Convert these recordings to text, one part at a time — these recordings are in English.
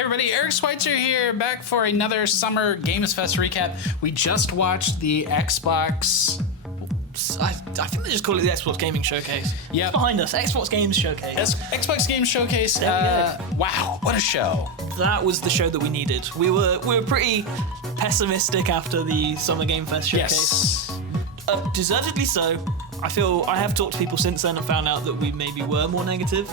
Hey everybody, Eric Schweitzer here, back for another Summer Games Fest recap. We just watched the Xbox... I think they just call it the Xbox Gaming Showcase. Yeah, it's behind us, Xbox Games Showcase. Xbox Games Showcase. Wow, what a show! That was the show that we needed. We were pretty pessimistic after the Summer Game Fest Showcase. Yes. Deservedly so. I have talked to people since then and found out that we maybe were more negative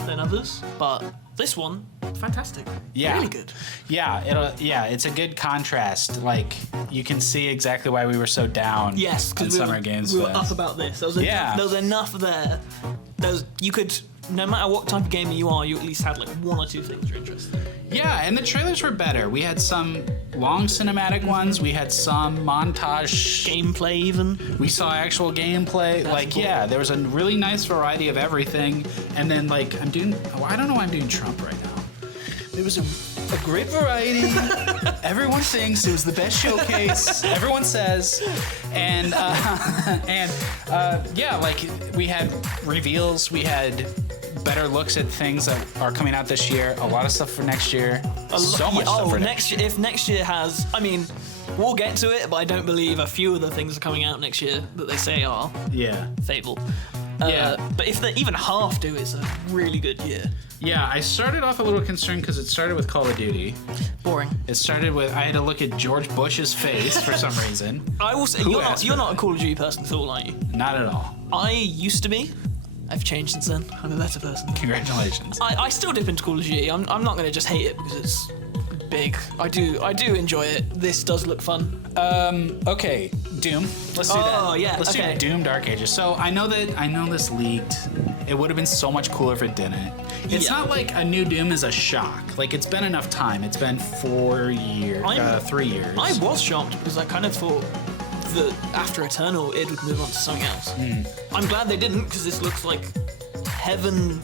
than others, but this one, fantastic. Yeah. Really good. Yeah, it's a good contrast. Like, you can see exactly why we were so down. Yes, because we were up about this. There was enough there. You could, no matter what type of gamer you are, you at least had like one or two things you're interested in. Yeah, and the trailers were better. We had some long cinematic ones. We had some montage gameplay even. We saw actual gameplay. There was a really nice variety of everything. And then I don't know why I'm doing Trump right now. There was a great variety. Everyone thinks it was the best showcase. Everyone says. And we had reveals. We had better looks at things that are coming out this year. A lot of stuff for next year. So much stuff for next year. If next year has, we'll get to it, but I don't believe a few of the things are coming out next year that they say are. Yeah. Fable. But if they even half do, it's a really good year. Yeah, I started off a little concerned because it started with Call of Duty. Boring. It started with, I had to look at George Bush's face for some reason. I will say, you're not a Call of Duty person at all, are you? Not at all. I used to be. I've changed since then. I'm a better person. Congratulations. I still dip into Call of Duty. I'm not going to just hate it because it's big. I do enjoy it. This does look fun. Okay, Doom. Let's do that. Oh yeah. Let's do Doom Dark Ages. So I know this leaked. It would have been so much cooler if it didn't. It's not like a new Doom is a shock. Like, it's been enough time. It's been 4 years, 3 years. I was shocked because I kind of thought that after Eternal, it would move on to something else. I'm glad they didn't, because this looks like heaven,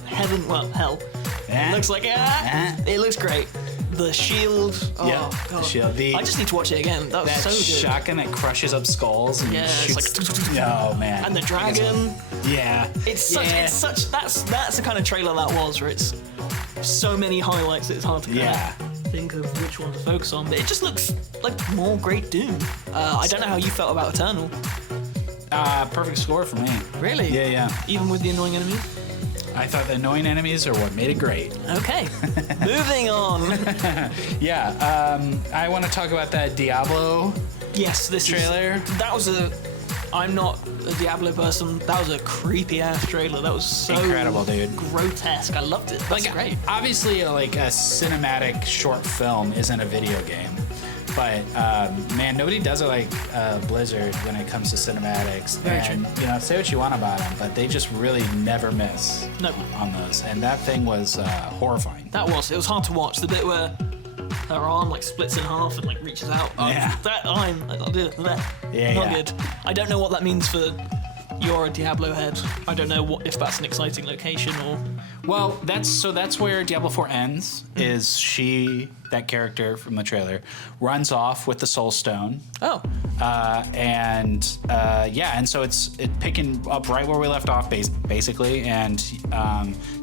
well, hell. It looks like, it looks great. The shield, God. The shield. I just need to watch it again. That was so good. Shotgun that crushes up skulls and shoots. Oh man. And the dragon. Yeah. That's the kind of trailer that was, where it's so many highlights that it's hard to think of which one to focus on, but it just looks like more great Doom. I don't know how you felt about Eternal. Perfect score for me. Really? Yeah. Even with the annoying enemies? I thought the annoying enemies are what made it great. Okay. Moving on. I want to talk about that Diablo trailer. I'm not a Diablo person. That was a creepy ass trailer. That was so incredible, dude. Grotesque. I loved it. That's great. Obviously, a cinematic short film isn't a video game. But man, nobody does it like Blizzard when it comes to cinematics. Very true. Say what you want about them, but they just really never miss on those. And that thing was horrifying. It was hard to watch. The bit where her arm splits in half and reaches out. That arm, not good. I don't know what that means for your Diablo head. I don't know if that's an exciting location or. Well, that's where Diablo 4 ends. Is that character from the trailer runs off with the Soul Stone. Oh. And so it's picking up right where we left off, basically. And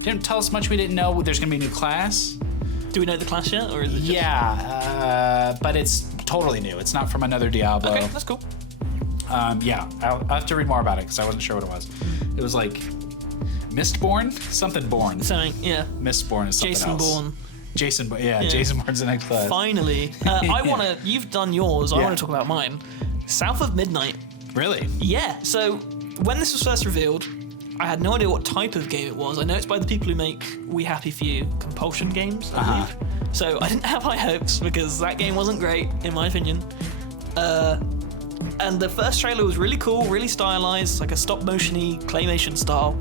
didn't tell us much we didn't know. There's gonna be a new class. Do we know the class yet, or is it just... but it's totally new. It's not from another Diablo. Okay, that's cool. I'll have to read more about it because I wasn't sure what it was. It was like Mistborn? Something Born. Something, yeah. Mistborn is something else. Jason Bourne, Jason Bourne's the next class. Finally. You've done yours, I want to talk about mine. South of Midnight. Really? Yeah, so when this was first revealed, I had no idea what type of game it was. I know it's by the people who make We Happy Few compulsion games, I believe. So I didn't have high hopes because that game wasn't great, in my opinion. And the first trailer was really cool, really stylized, like a stop-motion-y claymation style.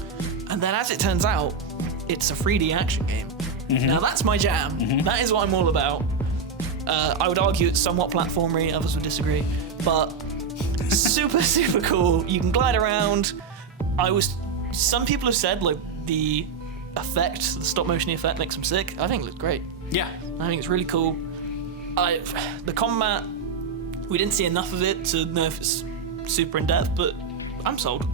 And then as it turns out, it's a 3D action game. Now that's my jam. That is what I'm all about. I would argue it's somewhat platformery, others would disagree, but super, super cool. You can glide around. Some people have said the effect, the stop-motion effect makes them sick. I think it looks great. Yeah. I think it's really cool. The combat, we didn't see enough of it to know if it's super in-depth, but I'm sold.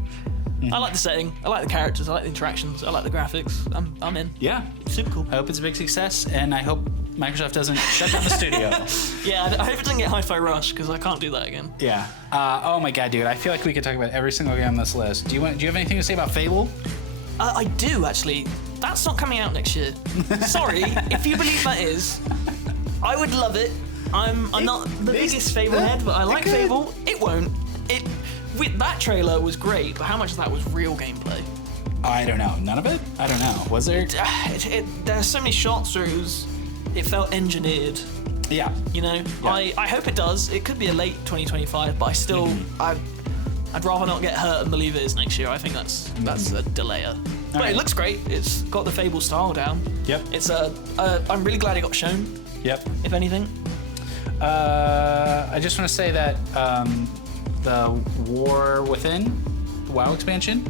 I like the setting, I like the characters, I like the interactions, I like the graphics. I'm in. Yeah. Super cool. I hope it's a big success, and I hope Microsoft doesn't shut down the studio. Yeah, I hope it doesn't get Hi-Fi Rush because I can't do that again. Yeah. Oh my god, dude! I feel like we could talk about every single game on this list. Do you have anything to say about Fable? I do actually. That's not coming out next year. Sorry, if you believe that is, I would love it. I'm not the biggest Fable head, but I like Fable. It won't. That trailer was great, but how much of that was real gameplay? I don't know. None of it? I don't know. Was there? There's so many shots where it felt engineered. Yeah. You know? Yeah. I hope it does. It could be a late 2025, but I still I'd rather not get hurt and believe it is next year. I think that's a delayer. But it looks great. It's got the Fable style down. Yep. It's I'm really glad it got shown. Yep. If anything. I just want to say that the War Within, the WoW expansion,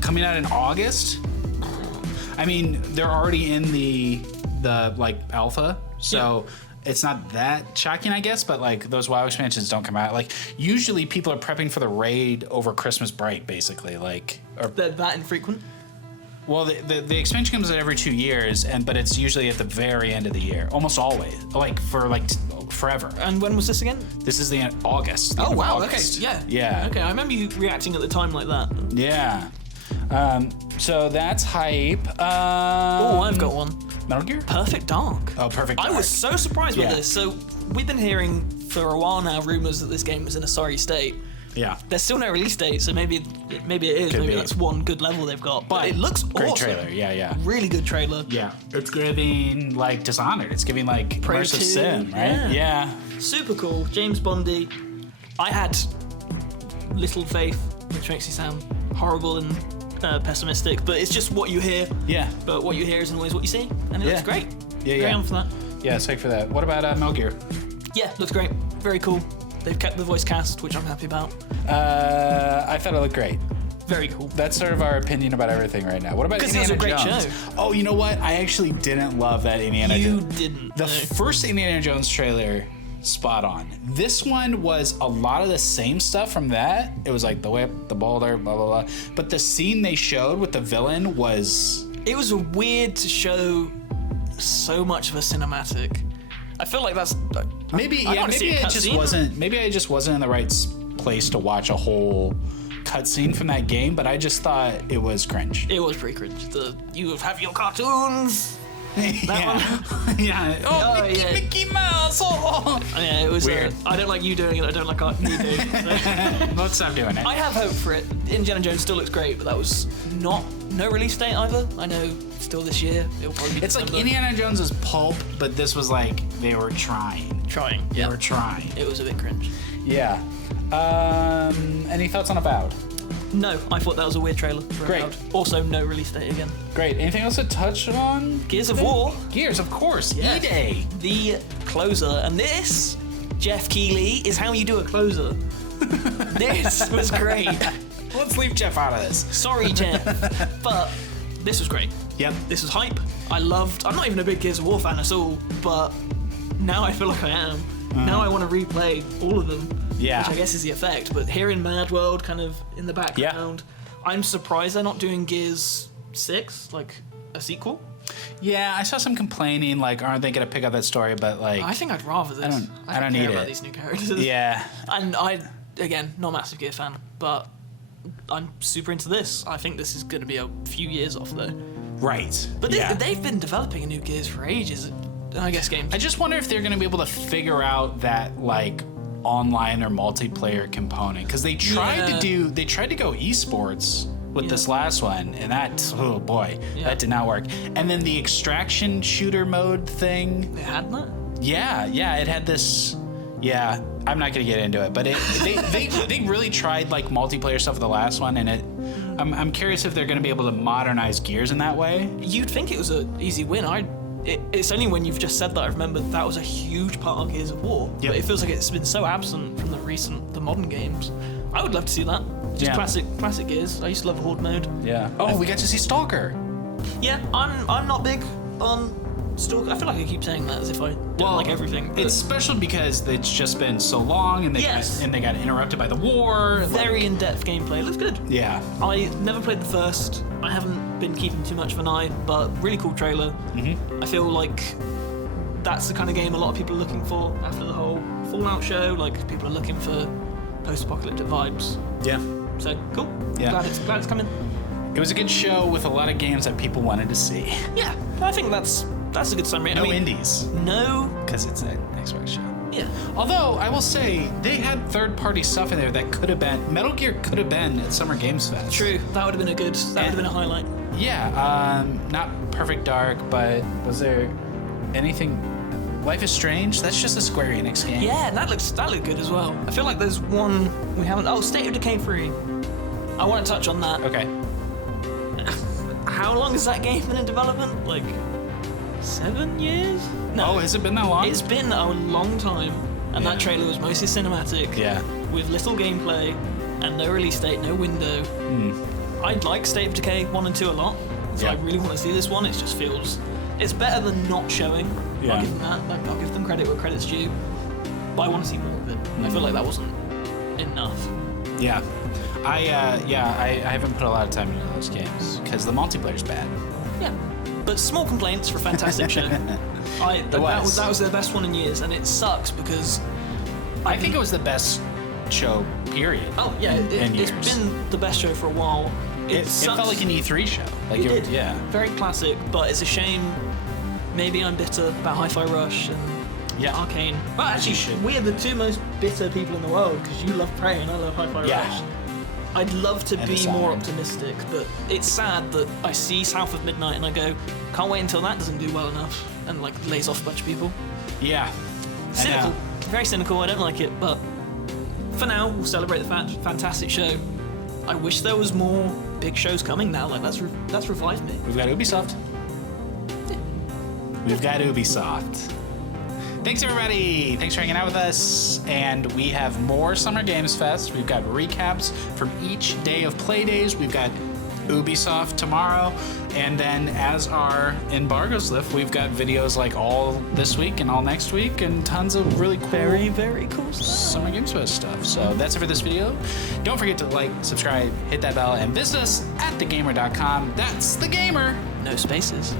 coming out in August. I mean, they're already in the like alpha, so it's not that shocking, I guess. But like those WoW expansions don't come out. Like usually people are prepping for the raid over Christmas break, basically. Like they're that infrequent. Well, the expansion comes out every 2 years, but it's usually at the very end of the year, almost always, like for forever. And when was this again? This is the end, August. Oh wow! August. Okay, yeah. Yeah. Okay, I remember you reacting at the time like that. Yeah. So that's hype. Oh, I've got one. Metal Gear? Perfect Dark. Oh, Perfect Dark. I was so surprised with this. So we've been hearing for a while now rumors that this game was in a sorry state. Yeah. There's still no release date, so maybe it is. Could maybe be. That's one good level they've got. But it looks Great awesome. trailer. Yeah. Really good trailer. Yeah. It's giving like Dishonored. It's giving like Prey immersive 2, sim, right? Yeah. Super cool. James Bondy. I had little faith, which makes you sound horrible and pessimistic, but it's just what you hear. Yeah. But what you hear isn't always what you see, and it looks great. Yeah. Very on for that. Yeah, psyched for that. What about Metal Gear? Yeah, looks great. Very cool. They've kept the voice cast, which I'm happy about. I thought it looked great. Very cool. That's sort of our opinion about everything right now. What about Because it was Indiana a great Jones? show. Oh, you know what? I actually didn't love that Indiana You Jones. didn't. The first Indiana Jones trailer, spot on. This one was a lot of the same stuff from that. It was like the whip, the boulder, blah, blah, blah. But the scene they showed with the villain was... It was weird to show so much of a cinematic. I feel like that's... Maybe I just wasn't in the right place to watch a whole cutscene from that game, but I just thought it was cringe. It was pretty cringe. You have your cartoons. That one. Yeah. Oh, Mickey Mouse. Oh. Yeah, it was weird. I don't like you doing it. I don't like you doing it. Let's stop doing it. I have hope for it. Indiana Jones still looks great, but that was no release date either. I know still this year. It'll probably be It's December. like Indiana Jones's pulp, but this was like they were trying. They were trying. It was a bit cringe. Yeah. Any thoughts on Avowed? No, I thought that was a weird trailer. Great. Also, no release date again. Great. Anything else to touch on? Gears of War. Gears, of course. Yes. E-Day. The closer. And this, Jeff Keighley, is how you do a closer. This was great. Let's leave Jeff out of this. Sorry, Jeff. But this was great. Yep. This was hype. I'm not even a big Gears of War fan at all, but now I feel like I am. Now I want to replay all of them. Yeah. Which I guess is the effect. But hearing Mad World kind of in the background, I'm surprised they're not doing Gears 6, like a sequel. Yeah, I saw some complaining, like, aren't they going to pick up that story? But like, I think I'd rather this. I don't care need about it. these new characters. Yeah. And again, not a massive Gear fan, but I'm super into this. I think this is going to be a few years off though. Right. But they've been developing a new Gears for ages. I guess games. I just wonder if they're going to be able to figure out that like online or multiplayer component, because they tried to go esports with this last one, and that, oh boy, that did not work. And then the extraction shooter mode thing. They had that? Yeah, it had this. Yeah, I'm not gonna get into it, but they really tried like multiplayer stuff with the last one, and I'm curious if they're gonna be able to modernize Gears in that way. You'd think it was an easy win. It's only when you've just said that I remember that was a huge part of Gears of War. Yep. But it feels like it's been so absent from the modern games. I would love to see that. Just classic Gears. I used to love Horde mode. Yeah. Oh, we got to see Stalker. Yeah, I'm not big on Stalker. I feel like I keep saying that as if I don't like everything. But It's special because it's just been so long, and they got interrupted by the war. very in-depth gameplay. It looks good. Yeah. I never played the first. I haven't been keeping too much of an eye, but really cool trailer. Mm-hmm. I feel like that's the kind of game a lot of people are looking for after the whole Fallout show. Like, people are looking for post-apocalyptic vibes. Yeah. So, cool. Yeah. Glad it's coming. It was a good show with a lot of games that people wanted to see. Yeah, I think that's a good summary. No I mean, indies, No. because it's an Xbox show. Yeah. Although, I will say, they had third-party stuff in there that could have been... Metal Gear could have been at Summer Games Fest. True. That would have been a highlight. Yeah, not Perfect Dark, but was there anything... Life is Strange? That's just a Square Enix game. Yeah, that looked good as well. I feel like there's one we haven't... Oh, State of Decay 3. I want to touch on that. Okay. How long has that game been in development? Like, 7 years? No. Oh, has it been that long? It's been a long time, and that trailer was mostly cinematic. Yeah. With little gameplay, and no release date, no window. I like State of Decay 1 and 2 a lot, so Yeah. I really want to see this one. It just feels... It's better than not showing. Yeah. I'll give them that. Like, I'll give them credit where credit's due. But I want to see more of it. I feel like that wasn't enough. Yeah. I haven't put a lot of time into those games, because the multiplayer's bad. Yeah. But small complaints for a fantastic show. That was their best one in years, and it sucks because... I think it was the best show, period. Oh, yeah, it's been the best show for a while. It felt like an E3 show. Like It did. Yeah. Very classic, but it's a shame. Maybe I'm bitter about Hi-Fi Rush and Arcane. Well, actually, we're the two most bitter people in the world because you love Prey and I love Hi-Fi Rush. I'd love to be more optimistic, but it's sad that I see South of Midnight and I go, can't wait until that doesn't do well enough and like lays off a bunch of people. Yeah. Cynical. Very cynical. I don't like it, but for now, we'll celebrate the fantastic show. I wish there was more big shows coming now. Like that's revived me. We've got Ubisoft. We've got Ubisoft. Thanks, everybody. Thanks for hanging out with us. And we have more Summer Games Fest. We've got recaps from each day of play days. We've got Ubisoft tomorrow. And then as our embargoes lift, we've got videos like all this week and all next week and tons of really cool, very, very cool stuff. Summer Games Fest stuff. So that's it for this video. Don't forget to like, subscribe, hit that bell, and visit us at thegamer.com. That's The Gamer. No spaces.